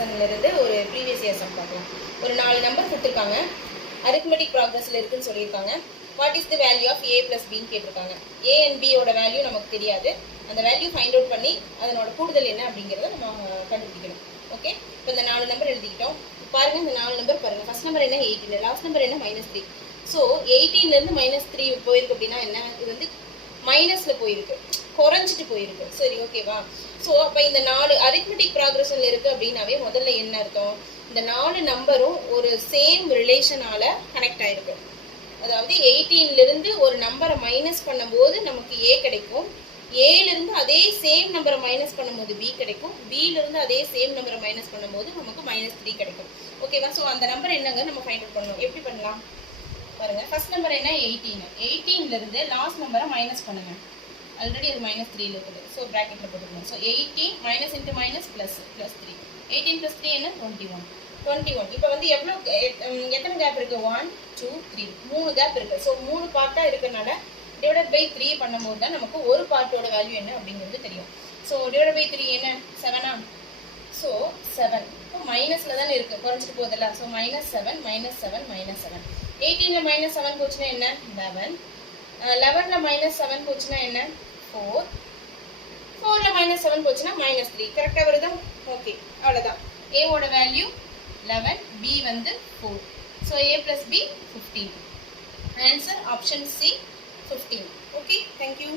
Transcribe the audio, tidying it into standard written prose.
ப்ராக்ரஷன்லேருந்து ஒரு previous year some பார்க்கலாம். ஒரு 4 நம்பர் கொடுத்துருக்காங்க, அரித்மெட்டிக் ப்ராக்ரஸில் இருக்குன்னு சொல்லியிருக்காங்க. What is the value of A plus பின்னு கேட்டிருக்காங்க. ஏ அண்ட் பியோட வேல்யூ நமக்கு தெரியாது, அந்த வேல்யூ ஃபைண்ட் அவுட் பண்ணி அதனோட கூடுதல் என்ன அப்படிங்கிறத நம்ம கண்டுபிடிக்கணும். ஓகே, இப்போ இந்த 4 நம்பர் எழுதிக்கிட்டோம். பாருங்க, இந்த 4 நம்பர் பாருங்க. ஃபர்ஸ்ட் நம்பர் என்ன 18, லாஸ்ட் நம்பர் என்ன -3. ஸோ 18லேருந்து -3 போயிருக்கு அப்படின்னா என்ன, இது வந்து மைனஸ்ல போயிருக்கு, குறைஞ்சிட்டு போயிருக்கு. சரி, ஓகேவா? ஸோ அப்போ இந்த 4 அரித்மெட்டிக் ப்ராக்ரஷன்ல இருக்கு அப்படின்னாவே முதல்ல என்ன அர்த்தம், இந்த 4 நம்பரும் ஒரு சேம் ரிலேஷனால கனெக்ட் ஆயிருக்கு. அதாவது 18லிருந்து ஒரு நம்பரை மைனஸ் பண்ணும்போது நமக்கு ஏ கிடைக்கும், ஏலிருந்து அதே சேம் நம்பரை மைனஸ் பண்ணும்போது பி கிடைக்கும், பிலிருந்து அதே சேம் நம்பரை மைனஸ் பண்ணும்போது நமக்கு -3 கிடைக்கும். ஓகேவா? ஸோ அந்த நம்பர் என்னங்க நம்ம ஃபைண்ட் அவுட் பண்ணணும். எப்படி பண்ணலாம் பாருங்க. ஃபர்ஸ்ட் நம்பர் என்ன 18, 18லிருந்து லாஸ்ட் நம்பரை மைனஸ் பண்ணுங்க. ஆல்ரெடி அது -3 இருக்குது, ஸோ ப்ராக்கெட்ல போட்டுக்கணும். So 18 minus into minus plus 3, 18 + 3 என்ன 21. இப்போ வந்து எவ்வளோ எத்தனை கேப் இருக்கு, 1 2 3 3 கேப் இருக்கு. ஸோ 3 பார்ட்டா இருக்கனால டிவைடட் பை 3 பண்ணும்போது தான் நமக்கு ஒரு பார்ட்டோட வேல்யூ என்ன அப்படிங்கிறது தெரியும். ஸோ டிவைடட் பை 3 என்ன 7ஆ? ஸோ 7 இப்போ மைனஸ்ல தானே இருக்கு, குறைஞ்சிட்டு போதில்ல. ஸோ -7 -7 -7. 18ல -7 போச்சுன்னா என்ன 11, 11ல -7 போச்சுன்னா என்ன 4, 4ல -7 போச்சுன்னா -3. கரெக்டா வருதா? ஓகே, அவ்வளவுதான். A ஓட வேல்யூ 11, B வந்து 4. So A + B 15. Answer option C 15. Okay, thank you.